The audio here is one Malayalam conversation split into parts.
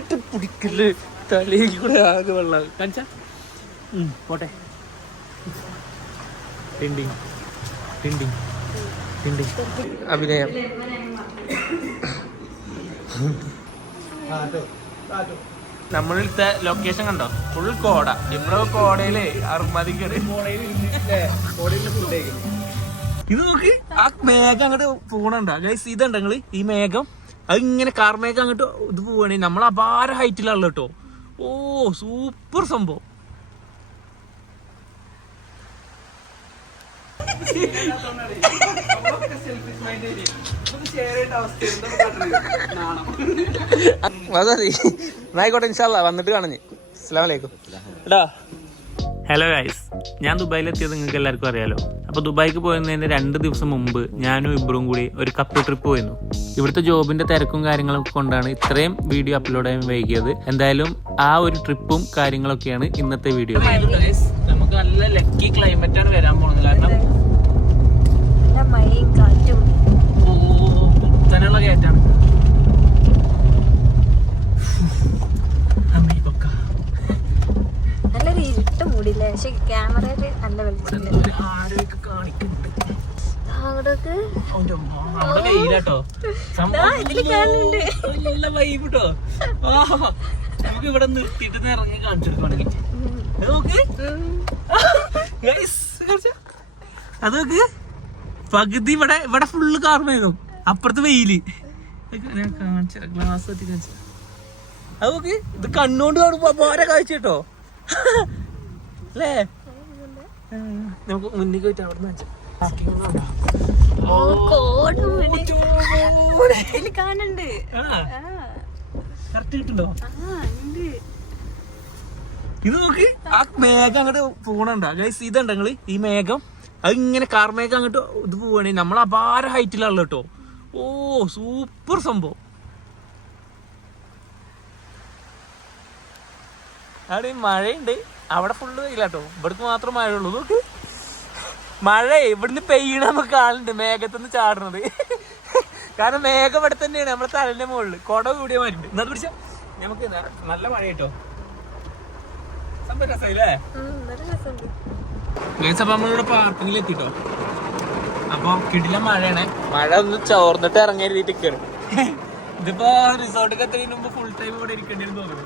ഇങ്ങോട്ട് പിടിക്കല് തലയിൽ കൂടെ ആകെ വെള്ളം കാണിച്ച പോട്ടെ. ടിൻഡിങ് ടിൻഡിങ് ടിൻഡിങ് അഭിനയം. നമ്മളിലത്തെ ലൊക്കേഷൻ കണ്ടോ? ഫുൾ കോട. ഇവിടെ കോടയില് അറുമതിക്കട് ഇത് നോക്ക്. ആ മേഘം അങ്ങോട്ട് പോണണ്ട ഗൈസ്. ഇതുണ്ട് നിങ്ങള് ഈ മേഘം, അത് ഇങ്ങനെ കാർമേഘം അങ്ങോട്ട് ഇത് പോവാണ്. നമ്മൾ അപാര ഹൈറ്റിലാണല്ലോ കേട്ടോ. ഓ സൂപ്പർ സംഭവം. ആയിക്കോട്ടെ ഇൻഷാല്ലാ വന്നിട്ട് കാണഞ്ഞ്. അസ്സലാമു അലൈക്കും. എടാ ഹലോ ഗൈസ്, ഞാൻ ദുബായിലെത്തിയത് നിങ്ങൾക്ക് എല്ലാവർക്കും അറിയാലോ. അപ്പോൾ ദുബായിക്ക് പോയതിന് 2 ദിവസം മുമ്പ് ഞാനും ഇബ്രും കൂടി ഒരു കപ്പിൾ ട്രിപ്പ് പോയിരുന്നു. ഇവിടുത്തെ ജോബിന്റെ തിരക്കും കാര്യങ്ങളൊക്കെ കൊണ്ടാണ് ഇത്രയും വീഡിയോ അപ്ലോഡ് ചെയ്യാൻ വൈകിയത്. എന്തായാലും ആ ഒരു ട്രിപ്പും കാര്യങ്ങളൊക്കെയാണ് ഇന്നത്തെ വീഡിയോ. നമുക്ക് നല്ല ലക്കി ക്ലൈമറ്റ് ആണ് വരാൻ പോകുന്നത്. കാരണം കുത്തനുള്ള കയറ്റാണ്. നല്ലൊരു ഇരുട്ട് മൂടില്ലേ, പക്ഷെ ക്യാമറയില് നല്ല വെളിച്ചമുണ്ട്. നമുക്ക് ഇവിടെ നിർത്തിയിട്ട് ഇറങ്ങി കാണിച്ചെടുക്കുവാണെങ്കിൽ അതൊക്കെ പകുതി ഇവിടെ ഫുള്ള് കാർമേഘം, അപ്പുറത്ത് വെയില്. ഗ്ലാസ് എത്തി കാണിച്ച അതൊക്കെ ഇത് കണ്ണുകൊണ്ട് കാണുമ്പോ പോരെ കാഴ്ച കേട്ടോ അല്ലേ. നമുക്ക് മുന്നിൽ പോയിട്ട് അവിടെ നിന്ന് കറക്റ്റ് കിട്ടുണ്ടോ? ഇത് നോക്ക്. ആ മേഘം അങ്ങോട്ട് പോണണ്ട ഗൈസ്. ഇതുണ്ട് നിങ്ങള് ഈ മേഘം, അത് ഇങ്ങനെ കാർമേഘം അങ്ങോട്ട് ഇത് പോവാണ്. നമ്മൾ അപാര ഹൈറ്റിലാണല്ലോ കേട്ടോ. ഓ സൂപ്പർ സംഭവം. അവിടെ മഴയുണ്ട്, അവിടെ ഫുള്ള് വെയിലാട്ടോ. ഇവിടേക്ക് മാത്രം മഴയുള്ളൂ. നോക്ക് മഴ ഇവിടുന്ന് പെയ്യണ നമുക്ക് കാണുന്നുണ്ട്, മേഘത്തുനിന്ന് ചാടുന്നത്. കാരണം മേഘം ഇവിടെ തന്നെയാണ് നമ്മുടെ തലന്റെ മുകളിൽ. കുട കൂടിയ മാറ്റുണ്ട്. ഇന്നത് പിടിച്ച നമുക്ക് നല്ല മഴ കേട്ടോ. സംഭവം രസമില്ലേ? അപ്പൊ നമ്മളിവിടെ പാർക്കിങ്ങിൽ എത്തിട്ടോ. അപ്പൊ കിടില മഴയാണ്. മഴ ഒന്ന് ചോർന്നിട്ട് ഇറങ്ങി എഴുതിയിട്ടാണ്. ഇതിപ്പോ റിസോർട്ടിൽ എത്തുന്നതിന് മുമ്പ് ഫുൾ ടൈം ഇവിടെ ഇരിക്കേണ്ടി തോന്നുന്നു.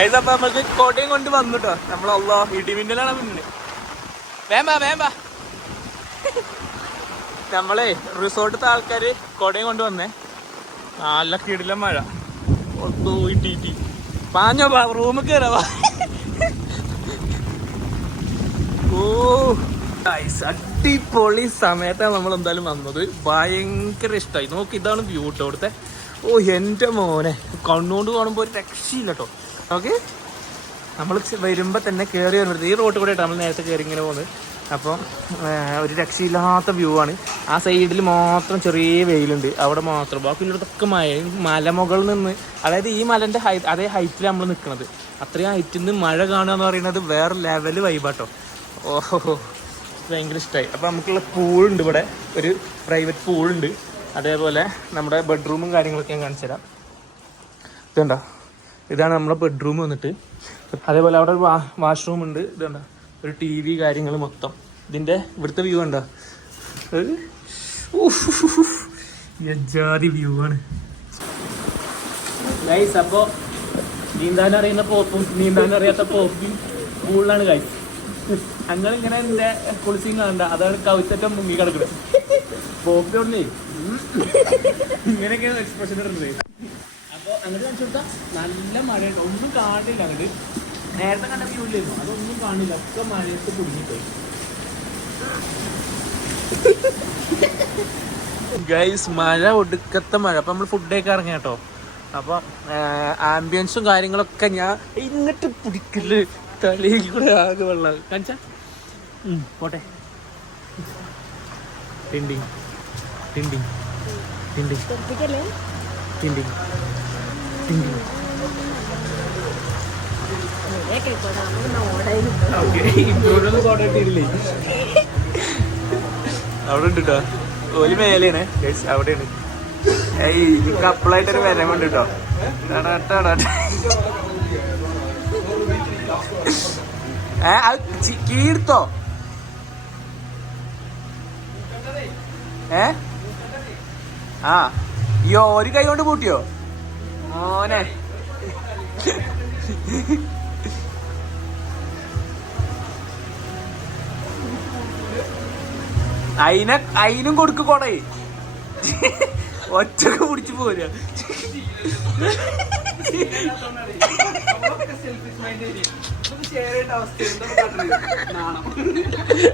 അപ്പൊ നമ്മൾക്ക് കോട്ടയം കൊണ്ട് വന്നുട്ടോ. നമ്മളല്ലോ ഇടിമിന്നലാണ് മുന്നിൽ. വേമ്പാ നമ്മളെ റിസോർട്ടിലത്തെ ആൾക്കാര് കോട്ടയം കൊണ്ട് വന്നേ. നല്ല കിടില മഴ. ഇട്ടി പാഞ്ഞോ റൂമിൽ കയറാവാ. ഓ അടിപൊളി സമയത്താണ് നമ്മൾ എന്തായാലും വന്നത്. ഭയങ്കര ഇഷ്ടമായി. നോക്കി ഇതാണ് വ്യൂ കേട്ടോ ഇവിടുത്തെ. ഓ എൻ്റെ മോനെ, കണ്ണുകൊണ്ട് കാണുമ്പോൾ ഒരു രക്ഷയില്ല കേട്ടോ. ഓക്കെ നമ്മൾ വരുമ്പോൾ തന്നെ കയറി വരുന്നത് ഈ റോഡ് കൂടെ നമ്മൾ നേരത്തെ കയറി ഇങ്ങനെ പോകുന്നത്. അപ്പോൾ ഒരു രക്ഷയില്ലാത്ത വ്യൂ ആണ്. ആ സൈഡിൽ മാത്രം ചെറിയ വെയിലുണ്ട്, അവിടെ മാത്രം. ബാക്കിയുള്ളതൊക്കെ മലമുകളിൽ നിന്ന്, അതായത് ഈ മലൻ്റെ അതേ ഹൈറ്റിൽ നമ്മൾ നിൽക്കുന്നത്. അത്രയും ഹൈറ്റിൽ നിന്ന് മഴ കാണുക എന്ന് പറയുന്നത് വേറെ ലെവല് വൈബാട്ടോ. ഓഹോ ഭയങ്കര ഇഷ്ടമായി. അപ്പോൾ നമുക്കുള്ള പൂളുണ്ട് ഇവിടെ, ഒരു പ്രൈവറ്റ് പൂളുണ്ട്. അതേപോലെ നമ്മുടെ ബെഡ്റൂമും കാര്യങ്ങളൊക്കെ ഞാൻ കാണിച്ചു തരാം. ഇതുണ്ടോ, ഇതാണ് നമ്മുടെ ബെഡ്റൂം വന്നിട്ട്. അതേപോലെ അവിടെ ഒരു വാഷ്റൂം ഉണ്ട്. ഇതുണ്ടോ ഒരു TV കാര്യങ്ങൾ മൊത്തം. ഇതിൻ്റെ ഇവിടുത്തെ വ്യൂ ഉണ്ടോ, യജാതി വ്യൂ ആണ് ഗൈസ്. അപ്പോൾ നീന്താൻ അറിയുന്ന പോപ്പും നീന്താൻ അറിയാത്ത പോപ്പും പൂളിലാണ് ഗൈസ്. അങ്ങനെ എൻ്റെ കുളിസിങ് കാണണ്ട, അതാണ് കവിത്തറ്റം മുങ്ങി കിടക്കുന്നത്. പോപ്പിയോടേ ഇങ്ങനെയൊക്കെയാണ് എക്സ്പ്രഷൻ ഇടുന്നത്. അപ്പോൾ അങ്ങോട്ട് കാണിച്ചു കൊടുത്താൽ നല്ല മഴയുണ്ട്, ഒന്നും കാണില്ല. അങ്ങോട്ട് നേരത്തെ കണ്ട വ്യൂ ഇല്ലായിരുന്നു, അതൊന്നും കാണില്ല, ഒക്കെ മഴയത്ത് കുടുങ്ങിപ്പോയി ഗൈസ്. മഴ ഒടുക്കത്തെ മഴ. അപ്പം നമ്മൾ ഫുഡൊക്കെ ഇറങ്ങി കേട്ടോ. അപ്പം ആംബിയൻസും കാര്യങ്ങളൊക്കെ ഞാൻ ഇങ്ങോട്ട് പിടിക്കല് തലയിൽ കൂടെ ആകെ വെള്ളം കാണിച്ച പോട്ടെ. Tinting tinting tinting tinting tinting. അവിടെ ഉണ്ട് കേട്ടോ, ഓല് മേലെയാണ്. അവിടെയാണ് കപ്പിളായിട്ടൊരു വരമുണ്ട് കേട്ടോ. കീഴ്ത്തോ ആ അയ്യോ ഒരു കൈ കൊണ്ട് പൂട്ടിയോ മോനെ അയിനും കൊടുക്ക് കൊടേ ഒറ്റക്ക് പിടിച്ചു പോരാ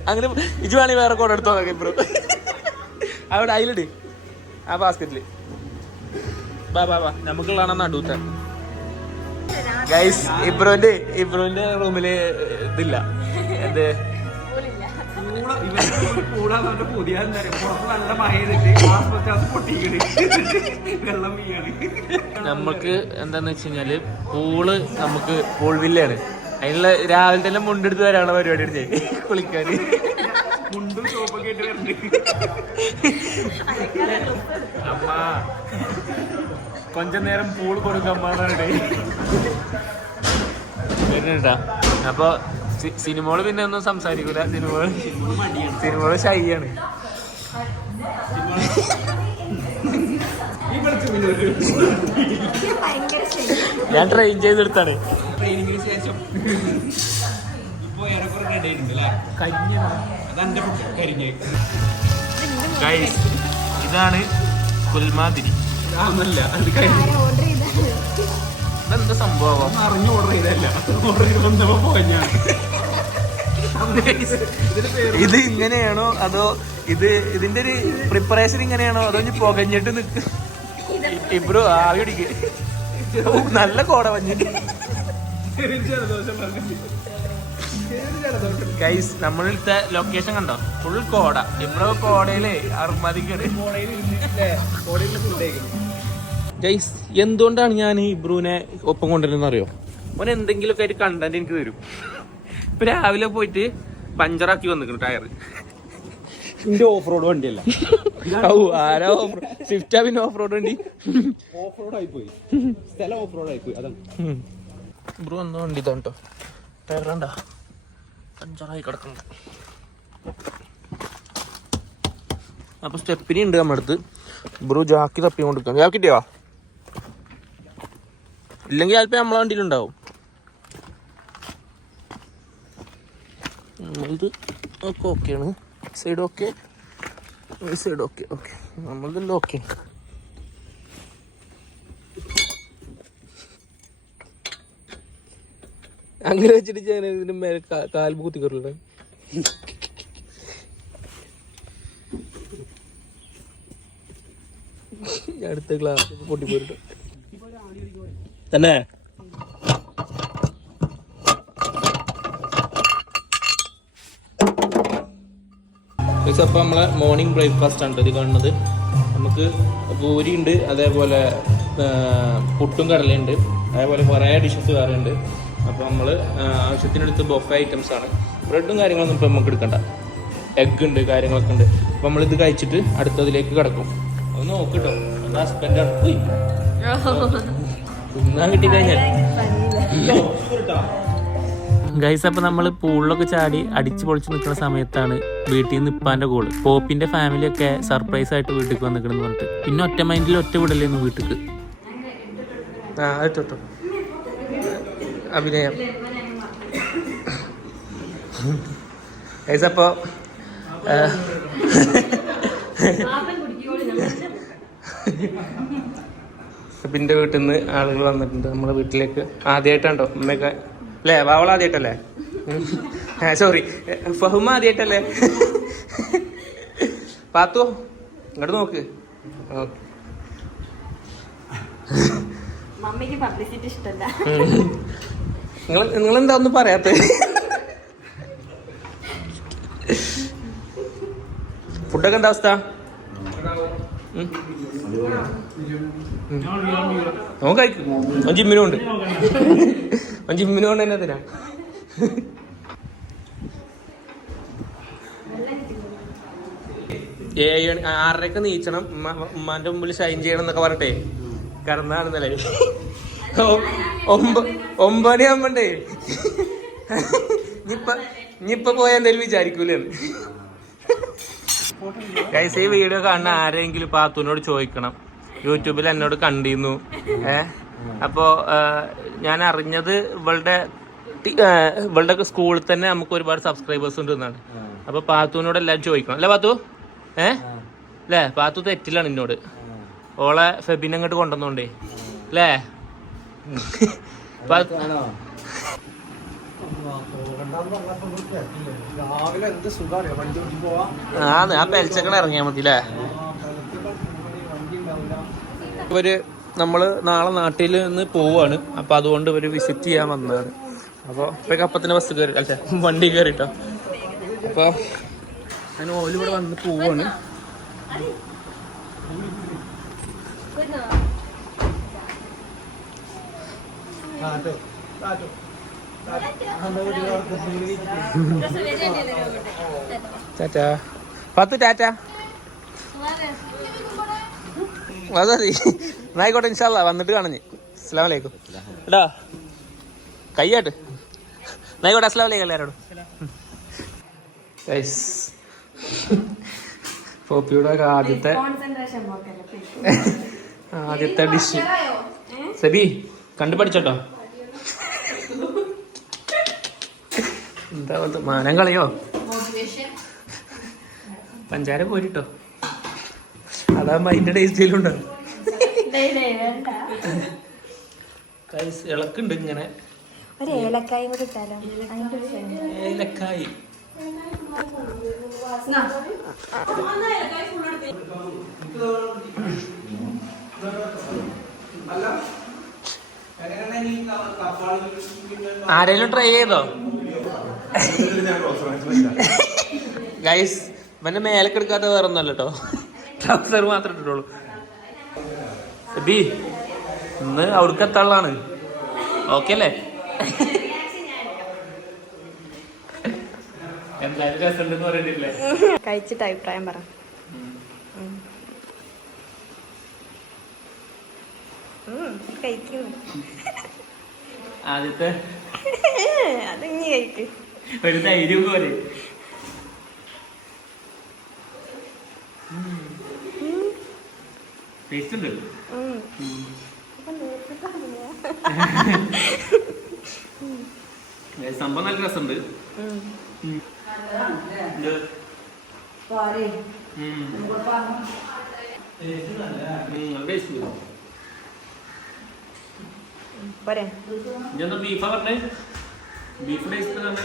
അങ്ങനെ ഇജ് വേണേ വേറെ കൊട എടുത്തോ ബ്രോ അവിടെ അതിലിട് ആ ബാസ്കറ്റില് ബാ നമുക്കുള്ളതാണ് നടുത്ത ഗൈസ് ഇബ്രോന്റെ റൂമില് ഇതില്ല എന്ത് നമുക്ക് എന്താന്ന് വെച്ച് കഴിഞ്ഞാല് പൂള് നമുക്ക് പൂൾ വില്ലാണ് അതിനുള്ള രാവിലെ തന്നെ മുണ്ടെടുത്ത് വരാനുള്ള പരിപാടി എടുത്തേ കുളിക്കാന് മുണ്ടും സോപ്പൊക്കെ ആയിട്ട് വരുന്നുണ്ട് അമ്മ കൊഞ്ച നേരം പൂള് കൊടുക്കമ്മാന്നാണ് വരുന്നുണ്ടാ അപ്പൊ സിനിമകള് പിന്നെ ഒന്നും സംസാരിക്കൂല സിനിമകള് ഷൈയാണ് ഞാൻ ട്രെയിൻ ചെയ്തെടുത്താണ് ട്രെയിനിങ്ങിന് ശേഷം ഇതാണ് കുൽമാതിരി ഇതെന്താ സംഭവം അറിഞ്ഞു ഓർഡർ ചെയ്തല്ല ഓർഡർ ചെയ്ത് വന്നപ്പോ പോഞ്ഞാണ് ഇത് ഇങ്ങനെയാണോ അതോ ഇതിന്റെ ഒരു പ്രിപ്പറേഷൻ ഇങ്ങനെയാണോ അതോ പുകഞ്ഞിട്ട് നിക്ക് ഇബ്രോ ആവി പിടിക്ക് നല്ല കോട വഞ്ഞിട്ട് ഗൈസ് നമ്മളിലത്തെ ലൊക്കേഷൻ കണ്ടോ ഫുൾ കോട ഇബ്രോ കോടയില് അറുമതിക്കാണ് ഗൈസ് എന്തുകൊണ്ടാണ് ഞാൻ ഇബ്രുവിനെ ഒപ്പം കൊണ്ടുവരുന്നത് അറിയോ ഓൻ എന്തെങ്കിലുമൊക്കെ ആയിട്ട് കണ്ടന്റ് എനിക്ക് തരും ഇപ്പൊ രാവിലെ പോയിട്ട് പഞ്ചറാക്കി വന്നിക്കണം ടയർ ഇതിന്റെ ഓഫ് റോഡ് വണ്ടിയല്ല ആരോ സ്വിഫ്റ്റാ പിന്നെ ഓഫ് റോഡ് വണ്ടി ഓഫ് റോഡ് ആയിപ്പോയി സ്ഥലം ഓഫ് റോഡ് ആയിപ്പോയി അതാണ് ബ്രോ എന്തോ വണ്ടി ഇതാണ് കേട്ടോ ടയർ കണ്ടാ പഞ്ചറായി കിടക്കണം അപ്പൊ സ്റ്റെപ്പിനി ഉണ്ട് നമ്മുടെ അടുത്ത് ബ്രോ ജാക്കി തപ്പി കൊണ്ടിരിക്കാം ജാക്കി കിട്ടിയോ ഇല്ലെങ്കിൽ ചിലപ്പോ നമ്മളെ വണ്ടിയിലുണ്ടാവും ഇത് ഒക്കെ ഓക്കെയാണ് side okay side okay okay നമ്മളതെല്ലാം ഓക്കെ അങ്ങനെ വെച്ചിട്ട് ഞാൻ ഇതിന്റെ മേലെ കാൽബ് കുത്തിക്കറില്ല അടുത്ത ക്ലാസ് പൊട്ടിപ്പോയിട്ട് തന്നെ അപ്പോൾ നമ്മളെ മോർണിംഗ് ബ്രേക്ക്ഫാസ്റ്റ് ആണ് ഇത് കാണുന്നത് നമുക്ക് പൂരി ഉണ്ട് അതേപോലെ പുട്ടും കടലയുണ്ട് അതേപോലെ കുറേ ഡിഷസ് വേറെ ഉണ്ട് അപ്പോൾ നമ്മൾ ആവശ്യത്തിനടുത്ത് ബൊഫെ ഐറ്റംസ് ആണ് ബ്രെഡും കാര്യങ്ങളൊന്നും ഇപ്പോൾ നമുക്ക് എടുക്കണ്ട എഗ് ഉണ്ട് കാര്യങ്ങളൊക്കെ ഉണ്ട് അപ്പോൾ നമ്മളിത് കഴിച്ചിട്ട് അടുത്തതിലേക്ക് കിടക്കും ഒന്ന് നോക്കിട്ടോ എൻ്റെ ഹസ്ബൻഡാണ് തിന്നാൻ കിട്ടിക്കഴിഞ്ഞാൽ ഗൈസ് അപ്പോൾ നമ്മൾ പൂളിലൊക്കെ ചാടി അടിച്ച് പൊളിച്ച് നിൽക്കുന്ന സമയത്താണ് വീട്ടിൽ നിന്ന് ഇപ്പാൻ്റെ കോള് പോപ്പിൻ്റെ ഫാമിലിയൊക്കെ സർപ്രൈസ് ആയിട്ട് വീട്ടിലേക്ക് വന്നിക്കണമെന്ന് പറഞ്ഞിട്ട് പിന്നെ ഒറ്റ മൈൻഡിൽ ഒറ്റ വിടലായിരുന്നു വീട്ടിലേക്ക് ആ കേട്ടോ അഭിനയം ഗൈസ് അപ്പോൾ പിന്നെ വീട്ടിൽ നിന്ന് ആളുകൾ വന്നിട്ടുണ്ട് നമ്മളെ വീട്ടിലേക്ക് ആദ്യമായിട്ടാണ്ടോ അമ്മയൊക്കെ അല്ലേ വാവള ആദ്യമായിട്ടല്ലേ സോറി ഫഹുമ ആദ്യമായിട്ടല്ലേ പാത്തോ ഇങ്ങോട്ട് നോക്ക് ഓക്കെ നിങ്ങളെന്താ ഒന്നും പറയാത്ത ഫുഡൊക്കെ എന്താ അവസ്ഥ നോക്ക് കഴിക്കും ജിമ്മിനും ഉണ്ട് ജിമ്മിനും കൊണ്ട് തന്നെ തരാം ഏഴ് 6:30 നീച്ചണം ഉമ്മാന്റെ മുമ്പിൽ ഷൈൻ ചെയ്യണം എന്നൊക്കെ പറഞ്ഞിട്ടേ കറന്നാണെന്നല്ലേ 9 മണിയാകുമ്പോണ്ടേ ഇനിയിപ്പൊ പോയാ എന്തായാലും വിചാരിക്കൂലേ. ഗൈസ് ഈ വീഡിയോ കാണുന്ന ആരെങ്കിലും പാത്തുവിനോട് ചോദിക്കണം, യൂട്യൂബിൽ എന്നോട് കണ്ടിരുന്നു. അപ്പോ ഞാൻ അറിഞ്ഞത് ഇവളുടെ സ്കൂളിൽ തന്നെ നമുക്ക് ഒരുപാട് സബ്സ്ക്രൈബേഴ്സ് ഉണ്ട് എന്നാണ്. അപ്പൊ പാത്തുവിനോട് എല്ലാരും ചോദിക്കണം അല്ലേ പാത്തു? അല്ലേ പാത്തു തെറ്റിലാണ് എന്നോട്. ഓളെ ഫെബിനെ അങ്ങോട്ട് കൊണ്ടുവന്നോണ്ടേ അല്ലേ? ആ പെൽച്ചക്കണ ഇറങ്ങിയാ മതി അല്ലേ? നമ്മള് നാളെ നാട്ടിൽ നിന്ന് പോവാണ്. അപ്പൊ അതുകൊണ്ട് ഇവര് വിസിറ്റ് ചെയ്യാൻ വന്നതാണ്. അപ്പൊ ഇപ്പൊക്കെ അപ്പത്തിന്റെ ബസ് കയറി അല്ല വണ്ടി കയറിട്ടോ. അപ്പൊ ഞാൻ ഓല് ഇവിടെ വന്ന് പോവാണ്. ടാറ്റാ പത്ത് ടാറ്റാ. അതെ എന്നായിക്കോട്ടെ ഇൻഷാല്ലാ വന്നിട്ട് കാണഞ്ഞ്. അസ്സലാമു അലൈക്കും എടാ കയ്യാട്ട്. എന്നായിക്കോട്ടെ അസ്സലാമു അലൈക്കും എല്ലാവരോടും. പോപ്പിയുടെ ആദ്യത്തെ ഡിഷ് സബി കണ്ടുപഠിച്ചോട്ടോ. എന്താ മാനം കളയോ? പഞ്ചാര പോരിട്ടോ, അതാകുമ്പോ അതിന്റെ ടേസ്റ്റിലുണ്ടോ. ഇളക്കുണ്ട് ഇങ്ങനെ ഏലക്കായും കൂടി ഇട്ടാലോ? ഏലക്കായി ആരെങ്കിലും ട്രൈ ചെയ്തോ? ഗൈസ് ഇവന്റെ മേലൊക്കെ എടുക്കാത്ത വേറെ ഒന്നല്ല കേട്ടോ, ട്രൗസർ മാത്രം ഇട്ടിട്ടുള്ളൂ. ബി ഇന്ന് അവിടേക്ക് എത്താനുള്ളതാണ്. ഓക്കെ അല്ലേ? എന്തായാലും രസമുണ്ടെന്ന് പറയണ്ടില്ലേ? കഴിച്ചിട്ട് അഭിപ്രായം പറ. ആദ്യത്തെ അതിങ്ങി കഴിക്ക്. ഒരു ധൈര്യം പോലെ. ടേസ്റ്റ് ഉണ്ട്. സംഭവം നല്ല രസമുണ്ട്. ഇതെന്താ ബീഫാ പറഞ്ഞേ? ബീഫ് ടേസ്റ്റ് പറഞ്ഞേ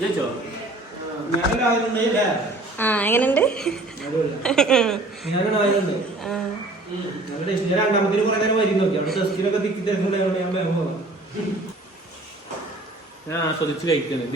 ജയിച്ചോ? എങ്ങനെയുണ്ട്? ഞാൻ ആസ്വദിച്ച് കഴിക്കുന്നത്.